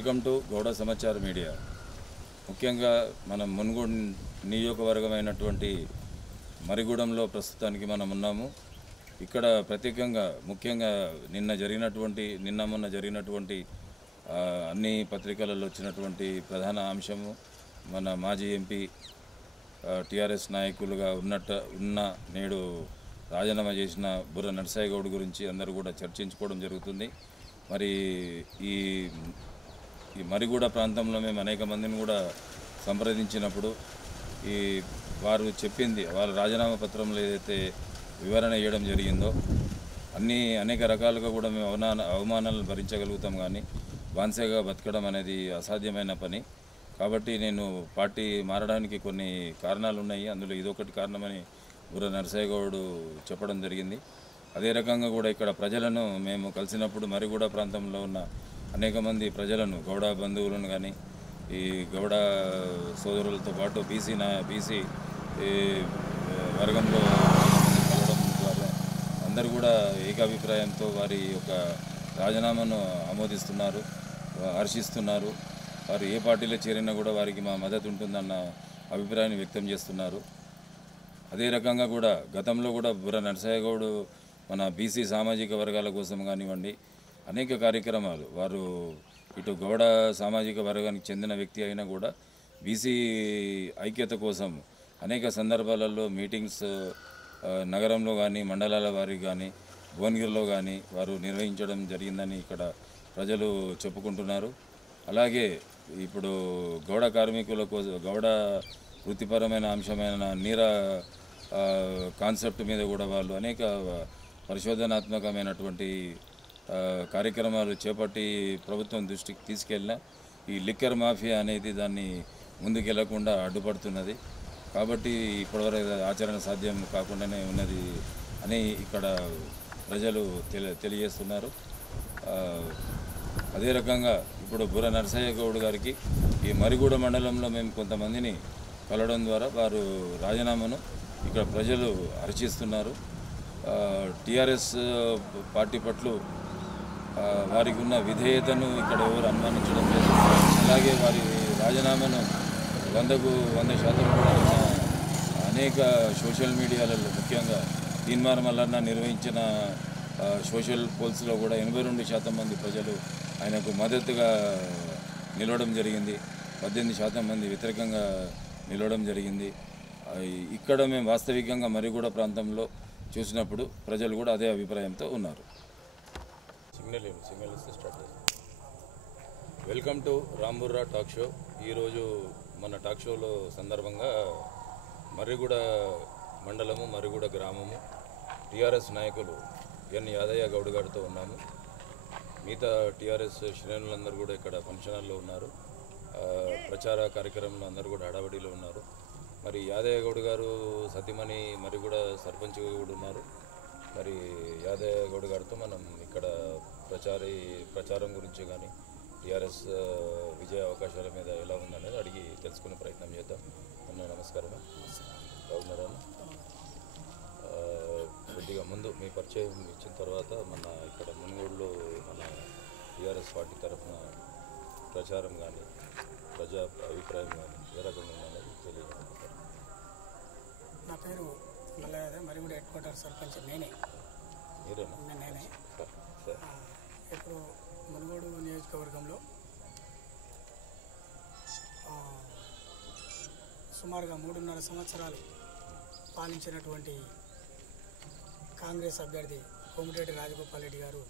Welcome to Gowda సమాచార media. ముఖ్యంగా మనం మున్గోడు నియోజకవర్గమైనటువంటి మరిగూడెంలో ప్రస్తుతానికి మనం ఉన్నాము. ఇక్కడ ప్రత్యేకంగా ముఖ్యంగా మొన్న జరిగినటువంటి అన్ని పత్రికలలో వచ్చినటువంటి ప్రధాన అంశము మన మాజీ ఎంపీ టీఆర్ఎస్ నాయకులుగా నేడు రాజీనామా చేసిన బుర్ర నర్సయ్య గౌడ్ గురించి అందరూ కూడా చర్చించుకోవడం జరుగుతుంది. మరి ఈ మరిగూడ ప్రాంతంలో మేము అనేక మందిని కూడా సంప్రదించినప్పుడు వారు చెప్పింది వాళ్ళ రాజీనామా పత్రంలో ఏదైతే వివరణ ఇవ్వడం జరిగిందో అనేక రకాలుగా కూడా మేము అవమానాలను భరించగలుగుతాం, కానీ బాన్సేగా బతకడం అనేది అసాధ్యమైన పని. కాబట్టి నేను పార్టీ మారడానికి కొన్ని కారణాలు ఉన్నాయి, అందులో ఇదొకటి కారణమని బుర్ర నర్సయ్య గౌడ్ చెప్పడం జరిగింది. అదే రకంగా కూడా ఇక్కడ ప్రజలను మేము కలిసినప్పుడు మరిగూడ ప్రాంతంలో ఉన్న అనేక మంది ప్రజలను, గౌడ బంధువులను కానీ ఈ గౌడ సోదరులతో పాటు బీసీ వర్గంలో కలవడం ద్వారా అందరూ కూడా ఏకాభిప్రాయంతో వారి యొక్క రాజీనామాను ఆమోదిస్తున్నారు, హర్షిస్తున్నారు. వారు ఏ పార్టీలో చేరినా కూడా వారికి మా మద్దతు ఉంటుందన్న అభిప్రాయాన్ని వ్యక్తం చేస్తున్నారు. అదే రకంగా కూడా గతంలో కూడా బుర్ర నర్సయ్య గౌడ్ మన బీసీ సామాజిక వర్గాల కోసం కానివ్వండి అనేక కార్యక్రమాలు, వారు ఇటు గౌడ సామాజిక వర్గానికి చెందిన వ్యక్తి అయినా కూడా బీసీ ఐక్యత కోసం అనేక సందర్భాలలో మీటింగ్స్ నగరంలో కానీ మండలాల వారికి కానీ భువనగిరిలో కానీ వారు నిర్వహించడం జరిగిందని ఇక్కడ ప్రజలు చెప్పుకుంటున్నారు. అలాగే ఇప్పుడు గౌడ కార్మికుల కోసం గౌడ వృత్తిపరమైన అంశమైన నీరా కాన్సెప్ట్ మీద కూడా వాళ్ళు అనేక పరిశోధనాత్మకమైనటువంటి కార్యక్రమాలు చేపట్టి ప్రభుత్వం దృష్టికి తీసుకెళ్ళిన ఈ లిక్కర్ మాఫియా అనేది దాన్ని ముందుకెళ్లకుండా అడ్డుపడుతున్నది. కాబట్టి ఇప్పటివరకు ఆచరణ సాధ్యం కాకుండానే ఉన్నది అని ఇక్కడ ప్రజలు తెలియజేస్తున్నారు. అదే రకంగా ఇప్పుడు బుర్ర నర్సయ్య గౌడ్ గారికి ఈ మరిగూడ మండలంలో మేము కొంతమందిని కలవడం ద్వారా వారు రాజీనామాను ఇక్కడ ప్రజలు హర్షిస్తున్నారు. టీఆర్ఎస్ పార్టీ పట్ల వారికి ఉన్న విధేయతను ఇక్కడ ఎవరు అనుమానించడం లేదు. అలాగే వారి రాజీనామాను 100% కూడా అనేక సోషల్ మీడియాలలో, ముఖ్యంగా తీన్మార్ మల్లన్న నిర్వహించిన సోషల్ పోల్స్లో కూడా 82% మంది ప్రజలు ఆయనకు మద్దతుగా నిలవడం జరిగింది, 18% మంది వ్యతిరేకంగా నిలవడం జరిగింది. ఇక్కడ మేము వాస్తవికంగా మరిగూడ ప్రాంతంలో చూసినప్పుడు ప్రజలు కూడా అదే అభిప్రాయంతో ఉన్నారు. Welcome to Ramburra talk show. ఈరోజు మన టాక్ షోలో సందర్భంగా మర్రిగూడ మండలము, మర్రిగూడ గ్రామము టీఆర్ఎస్ నాయకులు ఎన్ యాదయ్య గౌడ్ గారితో ఉన్నాము. మిగతా టీఆర్ఎస్ శ్రేణులందరూ కూడా ఇక్కడ ఫంక్షన్ హాల్లో ఉన్నారు. ప్రచార కార్యక్రమంలో అందరూ కూడా హడావడిలో ఉన్నారు. మరి యాదయ్య గౌడ్ గారు సతీమణి మరిగూడ సర్పంచ్ కూడా ఉన్నారు. మరి యాదయ్య గౌడ్ గారితో మనం ఇక్కడ ప్రచారం గురించి కానీ టీఆర్ఎస్ విజయ అవకాశాల మీద ఎలా ఉందనేది అడిగి తెలుసుకునే ప్రయత్నం చేద్దాం. అన్న నమస్కారం. బాగున్నారా? కొద్దిగా ముందు మీ పరిచయం ఇచ్చిన తర్వాత మన ఇక్కడ మున్గోడులో మన టీఆర్ఎస్ పార్టీ తరఫున ప్రచారం కానీ ప్రజా అభిప్రాయం కానీ ఏ రకంగా ఉందనేది తెలియజేస్తారు. నా పేరు మల్లయ్య, మరిగూడ హెడ్ క్వార్టర్ సర్పంచ్ నేనే. ఇప్పుడు మునుగోడు నియోజకవర్గంలో సుమారుగా 3.5 సంవత్సరాలు పాలించినటువంటి కాంగ్రెస్ అభ్యర్థి కోమటిరెడ్డి రాజగోపాల్ రెడ్డి గారు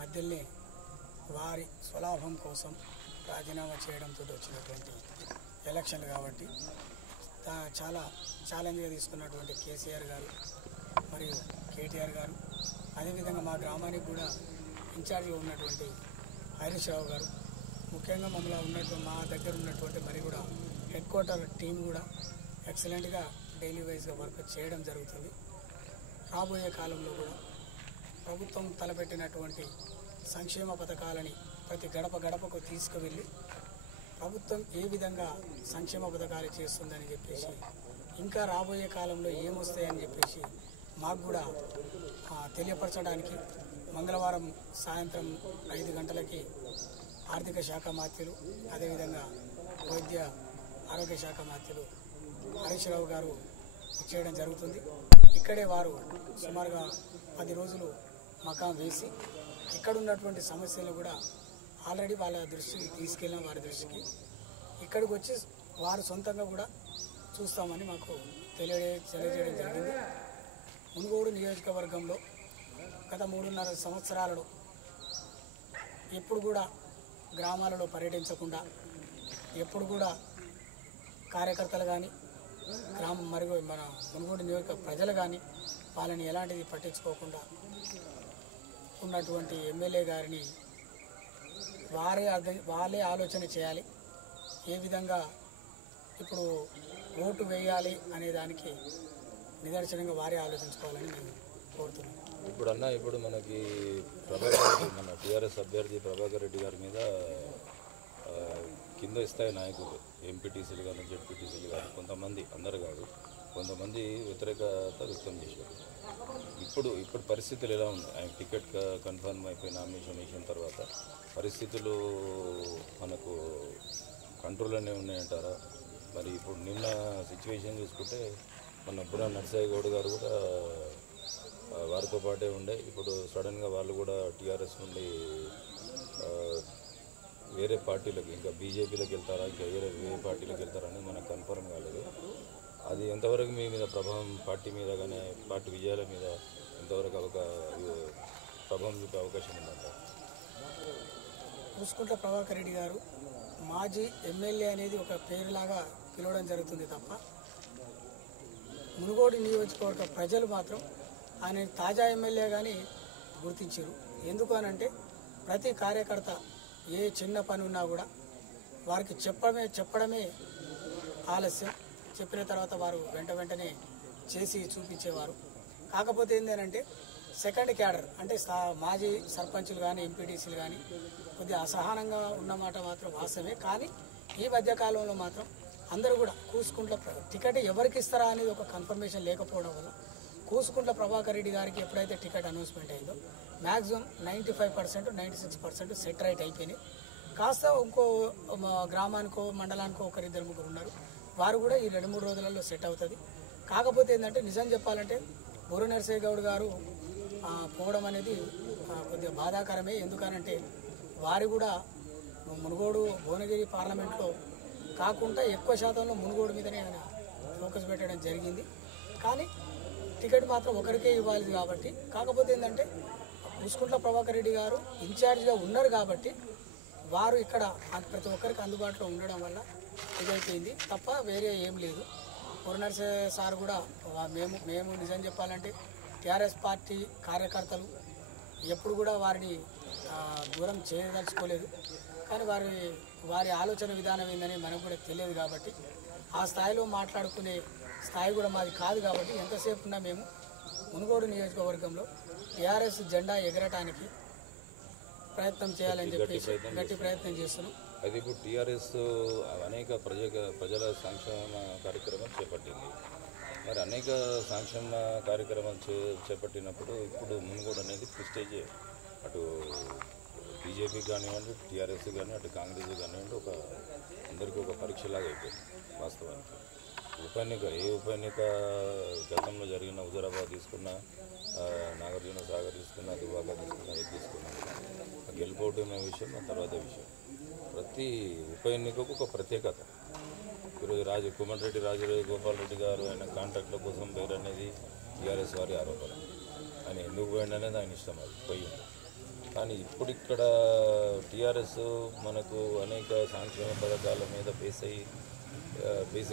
మధ్యలోనే వారి స్వలాభం కోసం రాజీనామా చేయడంతో వచ్చినటువంటి ఎలక్షన్లు కాబట్టి చాలా ఛాలెంజ్గా తీసుకున్నటువంటి కేసీఆర్ గారు మరియు కేటీఆర్ గారు, అదేవిధంగా మా గ్రామానికి కూడా ఇన్ఛార్జిగా ఉన్నటువంటి హరీష్ రావు గారు, ముఖ్యంగా మా దగ్గర ఉన్నటువంటి మరి కూడా హెడ్ క్వార్టర్ టీం కూడా ఎక్సలెంట్గా డైలీ వైజ్గా వర్క్ చేయడం జరుగుతుంది. రాబోయే కాలంలో కూడా ప్రభుత్వం తలపెట్టినటువంటి సంక్షేమ పథకాలని ప్రతి గడపకు తీసుకువెళ్ళి ప్రభుత్వం ఏ విధంగా సంక్షేమ పథకాలు చేస్తుందని చెప్పేసి, ఇంకా రాబోయే కాలంలో ఏమొస్తాయని చెప్పేసి మాకు కూడా తెలియపరచడానికి మంగళవారం సాయంత్రం 5 గంటలకి ఆర్థిక శాఖ మంత్రులు, అదేవిధంగా వైద్య ఆరోగ్య శాఖ మంత్రులు హరీష్ రావు గారు చేయడం జరుగుతుంది. ఇక్కడే వారు సుమారుగా 10 రోజులు మకాం వేసి ఇక్కడ ఉన్నటువంటి సమస్యలు కూడా ఆల్రెడీ వాళ్ళ దృష్టికి తీసుకెళ్ళిన వారి దృష్టికి ఇక్కడికి వచ్చి వారు సొంతంగా కూడా చూస్తామని మాకు తెలియజేయడం జరిగింది. మునుగోడు నియోజకవర్గంలో గత 3.5 సంవత్సరాలలో ఎప్పుడు కూడా గ్రామాలలో పర్యటించకుండా, ఎప్పుడు కూడా కార్యకర్తలు కానీ మరియు మన మునుగోడు నియోజక ప్రజలు కానీ వాళ్ళని ఎలాంటిది పట్టించుకోకుండా ఉన్నటువంటి ఎమ్మెల్యే గారిని వాళ్ళే ఆలోచన చేయాలి. ఏ విధంగా ఇప్పుడు ఓటు వేయాలి అనే దానికి నిదర్శనంగా వారే ఆలోచించుకోవాలని నేను కోరుతున్నాను. ఇప్పుడు మనకి ప్రభాకర్ రెడ్డి, మన టీఆర్ఎస్ అభ్యర్థి ప్రభాకర్ రెడ్డి గారి మీద కింద స్థాయి నాయకులు, ఎంపీటీసీలు కానీ జెడ్పీటీసీలు కానీ కొంతమంది, అందరు కాదు, కొంతమంది వ్యతిరేకత వ్యక్తం చేశారు. ఇప్పుడు పరిస్థితులు ఎలా ఉన్నాయి? ఆయన టికెట్ కన్ఫర్మ్ అయిపోయి నామినేషన్ వేసిన తర్వాత పరిస్థితులు మనకు కంట్రోల్లోనే ఉన్నాయంటారా? మరి ఇప్పుడు నిన్న సిచ్యువేషన్ చూసుకుంటే మన బుర్రా నర్సయ్య గౌడ్ గారు కూడా వారితో పాటే ఉండే, ఇప్పుడు సడన్గా వాళ్ళు కూడా టీఆర్ఎస్ నుండి వేరే పార్టీలకు, ఇంకా బీజేపీలోకి వెళ్తారా, ఇంకా వేరే పార్టీలకు వెళ్తారని మనకు కన్ఫర్మ్ కాలేదు. అది ఎంతవరకు మీ మీద ప్రభావం, పార్టీ మీద కానీ పార్టీ విజయాల మీద ఎంతవరకు ప్రభావం చూపే అవకాశం ఉందంట? పూసుకుంట్ల ప్రభాకర్ రెడ్డి గారు మాజీ ఎమ్మెల్యే అనేది ఒక పేరులాగా పిలవడం జరుగుతుంది తప్ప మునుగోడు నియోజకవర్గ ప్రజలు మాత్రం ఆయన తాజా ఎమ్మెల్యే కానీ గుర్తించారు. ఎందుకు అనంటే ప్రతి కార్యకర్త ఏ చిన్న పని ఉన్నా కూడా వారికి చెప్పడమే ఆలస్యం, చెప్పిన తర్వాత వారు వెంటనే చేసి చూపించేవారు. కాకపోతే ఏంటంటే సెకండ్ క్యాడర్ అంటే మాజీ సర్పంచులు కానీ ఎంపీటీసీలు కానీ కొద్దిగా అసహనంగా ఉన్నమాట మాత్రం వాస్తవమే. కానీ ఈ మధ్యకాలంలో మాత్రం అందరూ కూడా కూసుకుంట్ల టికెట్ ఎవరికి ఇస్తారా అనేది ఒక కన్ఫర్మేషన్ లేకపోవడం వల్ల కూసుకుంట్ల ప్రభాకర్ రెడ్డి గారికి ఎప్పుడైతే టికెట్ అనౌన్స్మెంట్ అయిందో మ్యాక్సిమం 95%, 96% సెట్ రైట్ అయిపోయినాయి. కాస్త ఇంకో గ్రామానికో మండలానికో 1-2-3 ఉన్నారు. వారు కూడా ఈ 2-3 రోజులలో సెట్ అవుతుంది. కాకపోతే ఏంటంటే నిజం చెప్పాలంటే బుర్రా నర్సయ్య గౌడ్ గారు పోవడం అనేది కొద్దిగా బాధాకరమే. ఎందుకనంటే వారు కూడా మునుగోడు భువనగిరి పార్లమెంట్లో కాకుండా ఎక్కువ శాతంలో మునుగోడు మీదనే ఆయన ఫోకస్ పెట్టడం జరిగింది. కానీ టికెట్ మాత్రం ఒకరికే ఇవ్వాలి కాబట్టి, కాకపోతే ఏంటంటే పూసుకుంట్ల ప్రభాకర్ రెడ్డి గారు ఇన్ఛార్జ్గా ఉన్నారు కాబట్టి వారు ఇక్కడ ప్రతి ఒక్కరికి అందుబాటులో ఉండడం వల్ల ఇదైపోయింది తప్ప వేరే ఏం లేదు. బుర్రా నర్సయ్య సార్ కూడా మేము నిజం చెప్పాలంటే టీఆర్ఎస్ పార్టీ కార్యకర్తలు ఎప్పుడు కూడా వారిని దూరం చేయదలుచుకోలేదు. కానీ వారి ఆలోచన విధానం ఏందని మనకు కూడా తెలియదు కాబట్టి ఆ స్థాయిలో మాట్లాడుకునే స్థాయి కూడా మాది కాదు కాబట్టి ఎంతసేపు ఉన్నా మేము మునుగోడు నియోజకవర్గంలో టీఆర్ఎస్ జెండా ఎగరటానికి ప్రయత్నం చేయాలని చెప్పేసి గట్టి ప్రయత్నం చేస్తున్నాం. అది ఇప్పుడు టీఆర్ఎస్ అనేక ప్రజల సంక్షేమ కార్యక్రమాలు చేపట్టింది. మరి అనేక సంక్షేమ కార్యక్రమాలు చేపట్టినప్పుడు ఇప్పుడు మునుగోడు అనేది ప్రెస్టేజ్, అటు బీజేపీ కానివ్వండి, టీఆర్ఎస్ కానీ, అటు కాంగ్రెస్ కానివ్వండి, అందరికీ ఒక పరీక్షలాగా అయిపోయింది. వాస్తవానికి ఏ ఉప ఎన్నిక గతంలో జరిగిన హుజరాబాద్ తీసుకున్న, నాగార్జున సాగర్ తీసుకున్న, దుబాక తీసుకున్న, ఏది తీసుకున్నా గెలుపోవటమే విషయం, ఆ తర్వాత విషయం. ప్రతి ఉప ఎన్నికకు ఒక ప్రత్యేకత. ఈరోజు కోమటిరెడ్డి రాజగోపాల్ రెడ్డి గారు ఆయన కాంట్రాక్ట్ల కోసం పేరు అనేది టీఆర్ఎస్ వారి ఆరోపణ. ఆయన ఎందుకు పోయింది అనేది ఆయన ఇష్టం, అది పోయింది. కానీ ఇప్పుడు ఇక్కడ టీఆర్ఎస్ మనకు అనేక సంక్షేమ పథకాల మీద బేస్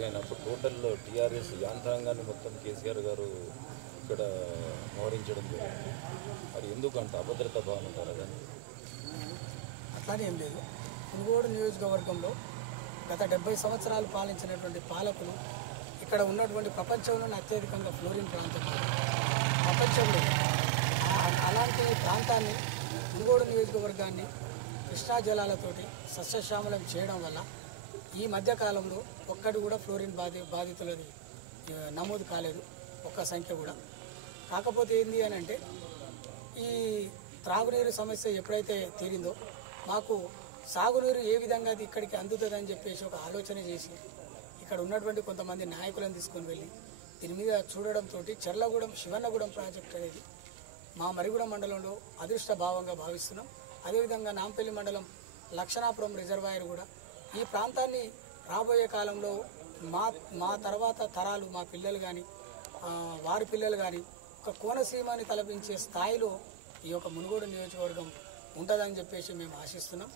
అయినప్పుడు టోటల్లో టీఆర్ఎస్ యాంత్రాంగాన్ని మొత్తం కేసీఆర్ గారు ఇక్కడ మోహరించడం జరిగింది. మరి ఎందుకంత అభద్రతా భావన ఉంటారు దాన్ని? అట్లానే ఏం లేదు. మునుగోడు నియోజకవర్గంలో గత 70 సంవత్సరాలు పాలించినటువంటి పాలకులు ఇక్కడ ఉన్నటువంటి ప్రపంచంలోనే అత్యధికంగా ఫ్లోరిన్ ప్రాంతం ప్రపంచంలో. అలాంటి ప్రాంతాన్ని మునుగోడు నియోజకవర్గాన్ని కృష్ణా జలాలతోటి సస్యశ్యామలం చేయడం వల్ల ఈ మధ్యకాలంలో ఒక్కటి కూడా ఫ్లోరిన్ బాధితులది నమోదు కాలేదు, ఒక్క సంఖ్య కూడా. కాకపోతే ఏంది అని అంటే ఈ త్రాగునీరు సమస్య ఎప్పుడైతే తీరిందో మాకు సాగునీరు ఏ విధంగా అది ఇక్కడికి అందుతుందని చెప్పేసి ఒక ఆలోచన చేసి ఇక్కడ ఉన్నటువంటి కొంతమంది నాయకులను తీసుకొని వెళ్ళి దీని మీద చూడడంతో చెర్లగూడెం శివన్నగూడెం ప్రాజెక్ట్ అనేది మా మరిగూడెం మండలంలో అదృష్ట భావంగా భావిస్తున్నాం. అదేవిధంగా నాంపల్లి మండలం లక్షణాపురం రిజర్వాయర్ కూడా ఈ ప్రాంతాన్ని రాబోయే కాలంలో మా తర్వాత తరాలు మా పిల్లలు కానీ వారి పిల్లలు కానీ ఒక కోనసీమని తలపించే స్థాయిలో ఈ యొక్క మునుగోడు నియోజకవర్గం ఉంటుందని చెప్పేసి మేము ఆశిస్తున్నాం.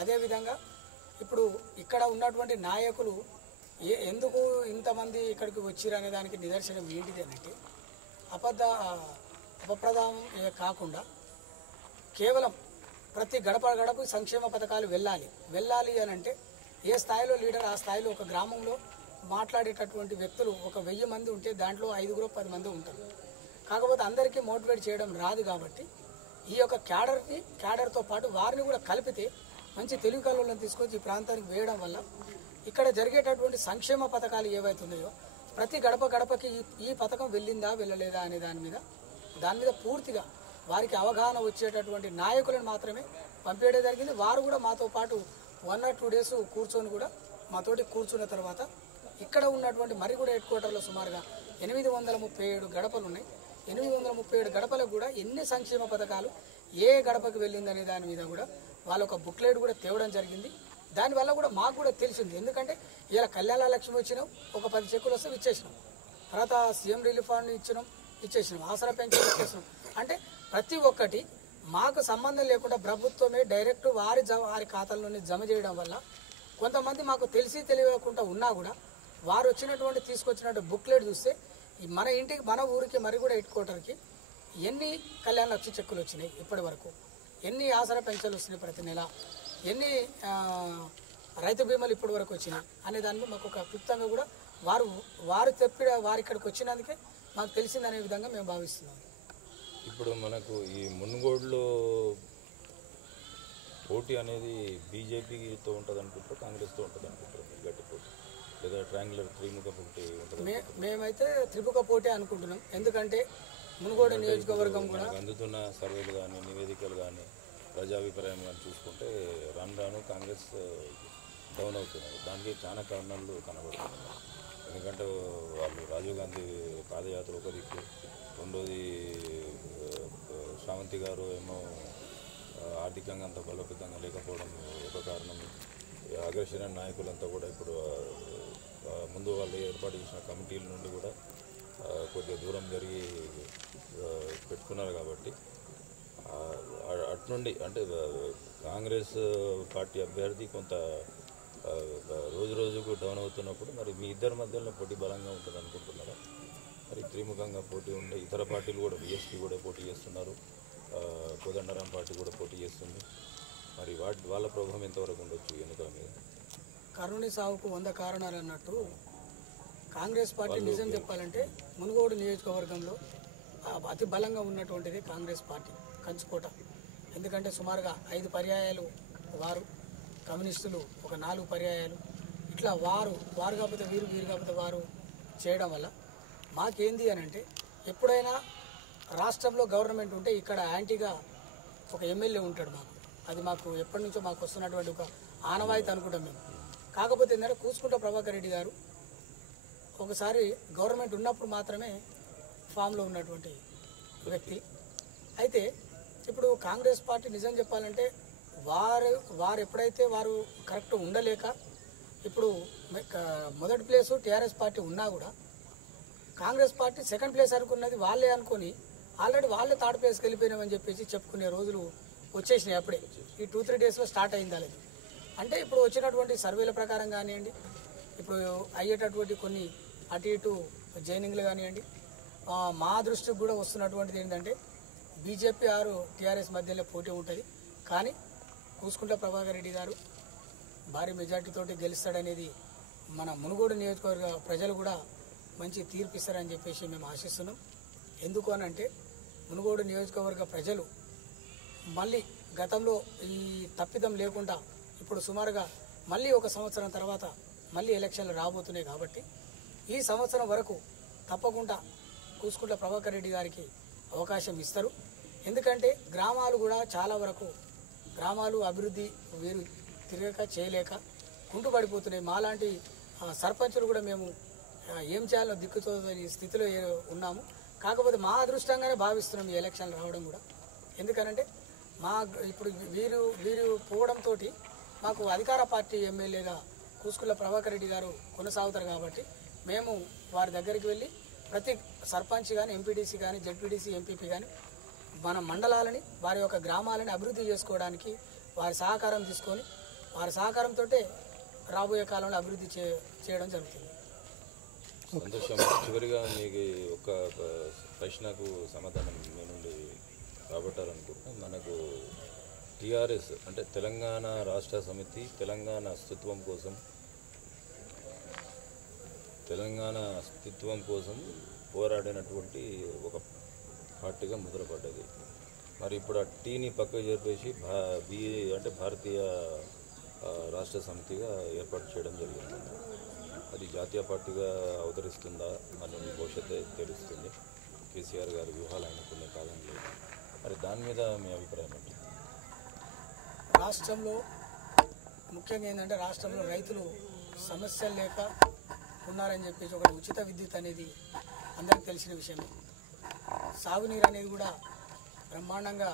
అదేవిధంగా ఇప్పుడు ఇక్కడ ఉన్నటువంటి నాయకులు ఎందుకు ఇంతమంది ఇక్కడికి వచ్చిరు అనే దానికి నిదర్శనం ఏంటిది అంటే అపప్రదానం కాకుండా కేవలం ప్రతి గడప గడప సంక్షేమ పథకాలు వెళ్ళాలి అని అంటే ఏ స్థాయిలో లీడర్ ఆ స్థాయిలో ఒక గ్రామంలో మాట్లాడేటటువంటి వ్యక్తులు ఒక 1000 మంది ఉంటే దాంట్లో 5-10 మంది ఉంటారు. కాకపోతే అందరికీ మోటివేట్ చేయడం రాదు కాబట్టి ఈ యొక్క క్యాడర్తో పాటు వారిని కూడా కలిపితే మంచి తెలుగు కళలను తీసుకొచ్చి ఈ ప్రాంతానికి వేయడం వల్ల ఇక్కడ జరిగేటటువంటి సంక్షేమ పథకాలు ఏవైతున్నాయో ప్రతి గడప గడపకి ఈ పథకం వెళ్ళిందా వెళ్ళలేదా అనే దాని మీద పూర్తిగా వారికి అవగాహన వచ్చేటటువంటి నాయకులను మాత్రమే పంపేయడం జరిగింది. వారు కూడా మాతో పాటు 1 or 2 days కూర్చొని కూడా మాతోటి కూర్చున్న తర్వాత ఇక్కడ ఉన్నటువంటి మరిగూడ హెడ్ క్వార్టర్లో సుమారుగా 837 గడపలు ఉన్నాయి. 837 గడపలకు కూడా ఎన్ని సంక్షేమ పథకాలు ఏ గడపకు వెళ్ళిందనే దాని మీద కూడా వాళ్ళ ఒక బుక్లెట్ కూడా తేవడం జరిగింది. దానివల్ల కూడా మాకు కూడా తెలిసింది. ఎందుకంటే ఇలా కళ్యాణ లక్ష్మి వచ్చినాం, ఒక 10 చెక్కులు వస్తే ఇచ్చేసినాం, తర్వాత సీఎం రిలీఫ్ ఫండ్ ఇచ్చేసినాం, ఆసరా పెన్షన్ ఇచ్చేసినాం. అంటే ప్రతి ఒక్కటి మాకు సంబంధం లేకుండా ప్రభుత్వమే డైరెక్ట్ వారి ఖాతాల్లోనే జమ చేయడం వల్ల కొంతమంది మాకు తెలియకుండా ఉన్నా కూడా వారు వచ్చినటువంటి తీసుకొచ్చినటువంటి బుక్లెట్ చూస్తే మన ఇంటికి మన ఊరికి మరిగూడ హెడ్ క్వార్టర్కి ఎన్ని కళ్యాణ లక్ష్మి చెక్కులు వచ్చినాయి ఇప్పటి వరకు, ఎన్ని ఆసరా పెన్షన్లు వస్తున్నాయి ప్రతి నెల, ఎన్ని రైతు బీమాలు ఇప్పటి వరకు వచ్చినాయి అనే దాన్ని మాకు ఒక క్లుప్తంగా కూడా వారు ఇక్కడికి వచ్చినందుకే మాకు తెలిసిందనే విధంగా మేము భావిస్తున్నాం. ఇప్పుడు మనకు ఈ మునుగోడులో పోటీ అనేది బీజేపీతో ఉంటుంది అనుకుంటారు, కాంగ్రెస్తో ఉంటుంది అనుకుంటారు, గట్టి పోటీ లేదా ట్రయాంగులర్ త్రిముఖ పోటీ ఉంటుంది? మేమైతే త్రిముఖ పోటీ అనుకుంటున్నాం. ఎందుకంటే మునుగోడు నియోజకవర్గం కూడా అందుతున్న సర్వేలు కానీ నివేదికలు కానీ ప్రజాభిప్రాయం కానీ చూసుకుంటే రాను కాంగ్రెస్ డౌన్ అవుతున్నారు. దానికి చాలా కారణాలు కనబడుతున్నాయి. ఎందుకంటే వాళ్ళు రాజీవ్ గాంధీ పాదయాత్ర ఒక దిక్కు, రెండోది శ్రావంతి గారు ఏమో ఆర్థికంగా అంత బలోపేతంగా లేకపోవడం ఒక కారణం. అగ్రశ్రేణి నాయకులంతా కూడా ఇప్పుడు ముందు వాళ్ళు ఏర్పాటు చేసిన కమిటీల నుండి కూడా కొద్దిగా దూరం జరిగి పెట్టుకున్నారు. కాబట్టి అట్నుండి అంటే కాంగ్రెస్ పార్టీ అభ్యర్థి కొంత రోజు రోజుకు డౌన్ అవుతున్నప్పుడు మరి మీ ఇద్దరి మధ్యలో పోటీ బలంగా ఉంటుంది అనుకుంటున్నారా? మరి త్రిముఖంగా పోటీ ఉండే ఇతర పార్టీలు కూడా బీఎస్పీ కూడా పోటీ చేస్తున్నారు, కోదండరాం పార్టీ కూడా పోటీ చేస్తుంది. మరి వాళ్ళ ప్రభావం ఎంతవరకు ఉండొచ్చు ఎన్నికల మీద? కరుణి సాగుకు 100 కారణాలు అన్నట్టు కాంగ్రెస్ పార్టీ నిజం చెప్పాలంటే మునుగోడు నియోజకవర్గంలో అతి బలంగా ఉన్నటువంటిది కాంగ్రెస్ పార్టీ కంచుకోట. ఎందుకంటే సుమారుగా 5 పర్యాయాలు వారు, కమ్యూనిస్టులు ఒక 4 పర్యాయాలు, ఇట్లా వారు కాకపోతే వీరు కాకపోతే వారు చేయడం వల్ల మాకేంది అని అంటే ఎప్పుడైనా రాష్ట్రంలో గవర్నమెంట్ ఉంటే ఇక్కడ యాంటీగా ఒక ఎమ్మెల్యే ఉంటాడు మాకు. అది మాకు ఎప్పటి నుంచో మాకు వస్తున్నటువంటి ఒక ఆనవాయితీ అనుకుంటాం మేము. కాకపోతే ఏంటంటే కూసుకుంట ప్రభాకర్ రెడ్డి గారు ఒకసారి గవర్నమెంట్ ఉన్నప్పుడు మాత్రమే ఫామ్లో ఉన్నటువంటి వ్యక్తి. అయితే ఇప్పుడు కాంగ్రెస్ పార్టీ నిజం చెప్పాలంటే వారు ఎప్పుడైతే వారు కరెక్ట్ ఉండలేక ఇప్పుడు మొదటి ప్లేసు టీఆర్ఎస్ పార్టీ ఉన్నా కూడా కాంగ్రెస్ పార్టీ సెకండ్ ప్లేస్ అనుకున్నది వాళ్ళే అనుకొని ఆల్రెడీ వాళ్ళే థర్డ్ ప్లేస్కి వెళ్ళిపోయినామని చెప్పేసి చెప్పుకునే రోజులు వచ్చేసినాయి. అప్పుడే ఈ 2-3 డేస్లో స్టార్ట్ అయింది అలాగే. అంటే ఇప్పుడు వచ్చినటువంటి సర్వేల ప్రకారం కానివ్వండి, ఇప్పుడు అయ్యేటటువంటి కొన్ని అటు ఇటు జైనింగ్లు కానివ్వండి, మా దృష్టికి కూడా వస్తున్నటువంటిది ఏంటంటే బీజేపీ ఆరు టీఆర్ఎస్ మధ్యలో పోటీ ఉంటుంది. కానీ కూసుకుంట ప్రభాకర్ రెడ్డి గారు భారీ మెజార్టీతోటి గెలుస్తాడనేది మన మునుగోడు నియోజకవర్గ ప్రజలు కూడా మంచి తీర్పు ఇస్తారని చెప్పేసి మేము ఆశిస్తున్నాం. ఎందుకు అని అంటే మునుగోడు నియోజకవర్గ ప్రజలు మళ్ళీ గతంలో ఈ తప్పిదం లేకుండా ఇప్పుడు సుమారుగా మళ్ళీ 1 సంవత్సరం తర్వాత మళ్ళీ ఎలక్షన్లు రాబోతున్నాయి. కాబట్టి ఈ సంవత్సరం వరకు తప్పకుండా కూసుకుంట ప్రభాకర్ రెడ్డి గారికి అవకాశం ఇస్తారు. ఎందుకంటే గ్రామాలు కూడా చాలా వరకు గ్రామాలు అభివృద్ధి వీరు తిరగక చేయలేక కుంటుపడిపోతున్నాయి. మాలాంటి సర్పంచులు కూడా మేము ఏం చేయాలో దిక్కుతోని స్థితిలో ఉన్నాము. కాకపోతే మా అదృష్టంగానే భావిస్తున్నాం ఈ ఎలక్షన్లు రావడం కూడా. ఎందుకనంటే ఇప్పుడు వీరు పోవడంతో మాకు అధికార పార్టీ ఎమ్మెల్యేగా కూసుకుల ప్రభాకర్ రెడ్డి గారు కొనసాగుతారు కాబట్టి మేము వారి దగ్గరికి వెళ్ళి ప్రతి సర్పంచ్ కానీ ఎంపీటీసీ కానీ జెడ్పీటీసీ ఎంపీపీ కానీ మన మండలాలని వారి యొక్క గ్రామాలని అభివృద్ధి చేసుకోవడానికి వారి సహకారం తీసుకొని వారి సహకారంతో రాబోయే కాలంలో అభివృద్ధి చేయడం జరుగుతుంది. సంతోషం. చివరిగా మీకు ఒక ప్రశ్నకు సమాధానం మీ నుండి రాబట్టాలనుకుంటున్నాం. మనకు టీఆర్ఎస్ అంటే తెలంగాణ రాష్ట్ర సమితి తెలంగాణ అస్తిత్వం కోసం పోరాడినటువంటి ఒక పార్టీగా ముద్రపడ్డది. మరి ఇప్పుడు ఆ టీని పక్కకు జరిపేసి అంటే భారతీయ రాష్ట్ర సమితిగా ఏర్పాటు చేయడం జరిగింది. అది జాతీయ పార్టీగా అవతరిస్తుందా అని భవిష్యత్తు తెలుస్తుంది. కేసీఆర్ గారి వ్యూహాలు ఆయనకున్న కాలంలో మరి దాని మీద మీ అభిప్రాయం ఏంటి? రాష్ట్రంలో ముఖ్యంగా ఏంటంటే రాష్ట్రంలో రైతులు సమస్యలు లేక ఉన్నారని చెప్పేసి ఒకటి ఉచిత విద్యుత్ అనేది అందరికీ తెలిసిన విషయమే. సాగునీరు అనేది కూడా బ్రహ్మాండంగా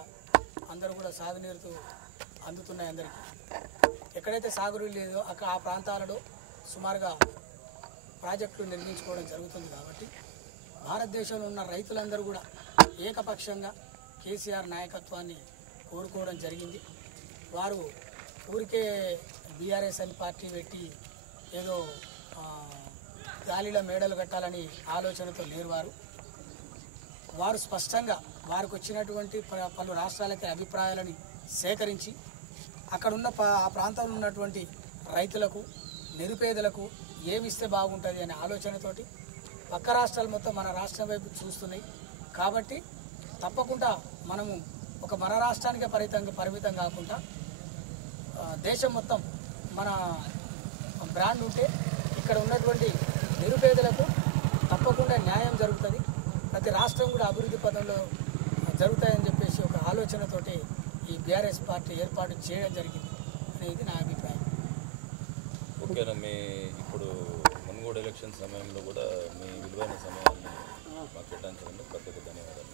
అందరూ కూడా సాగునీరుతో అందుతున్నాయి అందరికీ. ఎక్కడైతే సాగునీరు లేదో అక్కడ ఆ ప్రాంతాలలో సుమారుగా ప్రాజెక్టులు నిర్మించుకోవడం జరుగుతుంది. కాబట్టి భారతదేశంలో ఉన్న రైతులందరూ కూడా ఏకపక్షంగా కేసీఆర్ నాయకత్వాన్ని కోరుకోవడం జరిగింది. వారు ఊరికే బీఆర్ఎస్ అని పార్టీ పెట్టి ఏదో గాలిలో మేడలు కట్టాలని ఆలోచనతో లేరు. వారు స్పష్టంగా వారికి వచ్చినటువంటి పలు రాష్ట్రాలకి అభిప్రాయాలని సేకరించి అక్కడున్న ఆ ప్రాంతంలో ఉన్నటువంటి రైతులకు నిరుపేదలకు ఏమిస్తే బాగుంటుంది అనే ఆలోచనతోటి పక్క రాష్ట్రాలు మొత్తం మన రాష్ట్రం వైపు చూస్తున్నాయి. కాబట్టి తప్పకుండా మనము ఒక మన రాష్ట్రానికే పరిమితం కాకుండా దేశం మొత్తం మన బ్రాండ్ ఉంటే ఇక్కడ ఉన్నటువంటి నిరుపేదలకు తప్పకుండా న్యాయం జరుగుతుంది. ప్రతి రాష్ట్రం కూడా అభివృద్ధి పదంలో జరుగుతాయని చెప్పేసి ఒక ఆలోచనతోటి ఈ బీఆర్ఎస్ పార్టీ ఏర్పాటు చేయడం జరిగింది అనేది నా అభిప్రాయం. ఓకేనా? మీ ఇప్పుడు మున్గోడు ఎలక్షన్ సమయంలో కూడా మీ విలువైన సమయాన్ని మాకు కేటాయించడంలో ప్రత్యేక ధన్యవాదాలు.